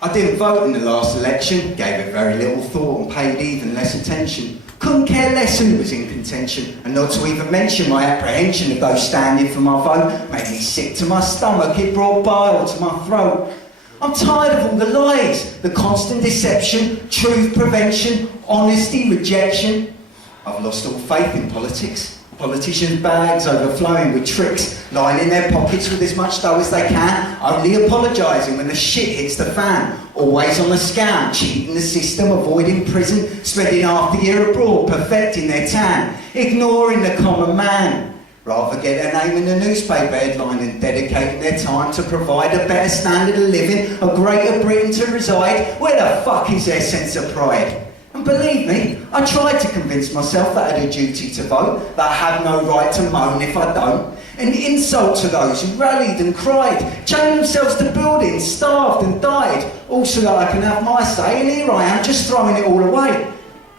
I didn't vote in the last election, gave it very little thought and paid even less attention. Couldn't care less who was in contention, and not to even mention my apprehension of those standing for my vote made me sick to my stomach, it brought bile to my throat. I'm tired of all the lies, the constant deception, truth prevention, honesty rejection. I've lost all faith in politics. Politicians' bags overflowing with tricks, lying in their pockets with as much dough as they can, only apologising when the shit hits the fan, always on the scam, cheating the system, avoiding prison, spending half the year abroad, perfecting their tan, ignoring the common man. Rather get their name in the newspaper headline and dedicating their time to provide a better standard of living, a greater Britain to reside. Where the fuck is their sense of pride? And believe me, I tried to convince myself that I had a duty to vote, that I have no right to moan if I don't. An insult to those who rallied and cried, chained themselves to buildings, starved and died, all so that I can have my say, and here I am just throwing it all away.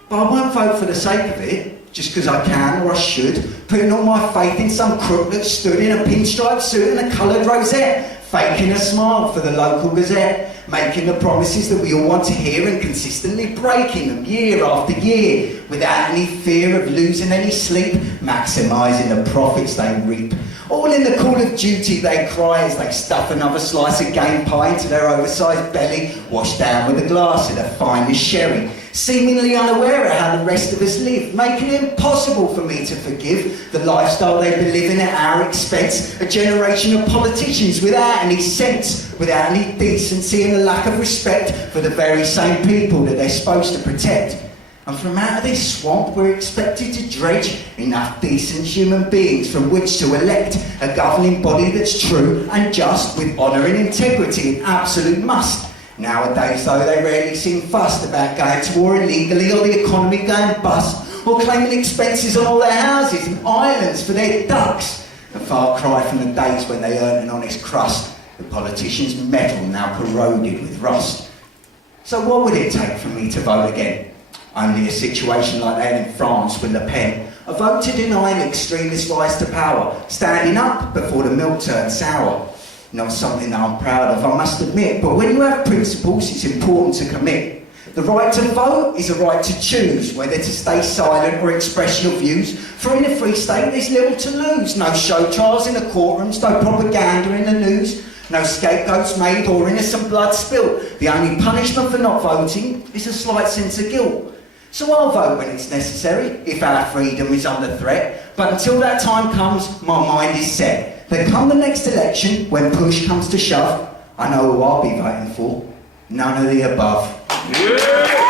But I won't vote for the sake of it, just because I can or I should, putting all my faith in some crook that stood in a pinstripe suit and a coloured rosette, faking a smile for the local gazette, making the promises that we all want to hear and consistently breaking them year after year, without any fear of losing any sleep, maximising the profits they reap. All in the call of duty they cry as they stuff another slice of game pie into their oversized belly, washed down with a glass of the finest sherry, seemingly unaware of how the rest of us live, making it impossible for me to forgive the lifestyle they've been living at our expense, a generation of politicians without any sense, without any decency and a lack of respect for the very same people that they're supposed to protect. And from out of this swamp we're expected to dredge enough decent human beings from which to elect a governing body that's true and just, with honour and integrity, an absolute must. Nowadays, though, they rarely seem fussed about going to war illegally or the economy going bust, or claiming expenses on all their houses and islands for their ducks. A far cry from the days when they earned an honest crust, the politicians' metal now corroded with rust. So what would it take for me to vote again? Only a situation like that in France with Le Pen. A vote to deny an extremist rise to power, standing up before the milk turned sour. Not something that I'm proud of, I must admit, but when you have principles, it's important to commit. The right to vote is a right to choose whether to stay silent or express your views. For in a free state, there's little to lose. No show trials in the courtrooms, no propaganda in the news, no scapegoats made or innocent blood spilled. The only punishment for not voting is a slight sense of guilt. So I'll vote when it's necessary, if our freedom is under threat. But until that time comes, my mind is set. Then come the next election, when push comes to shove, I know who I'll be voting for. None of the above. Yeah.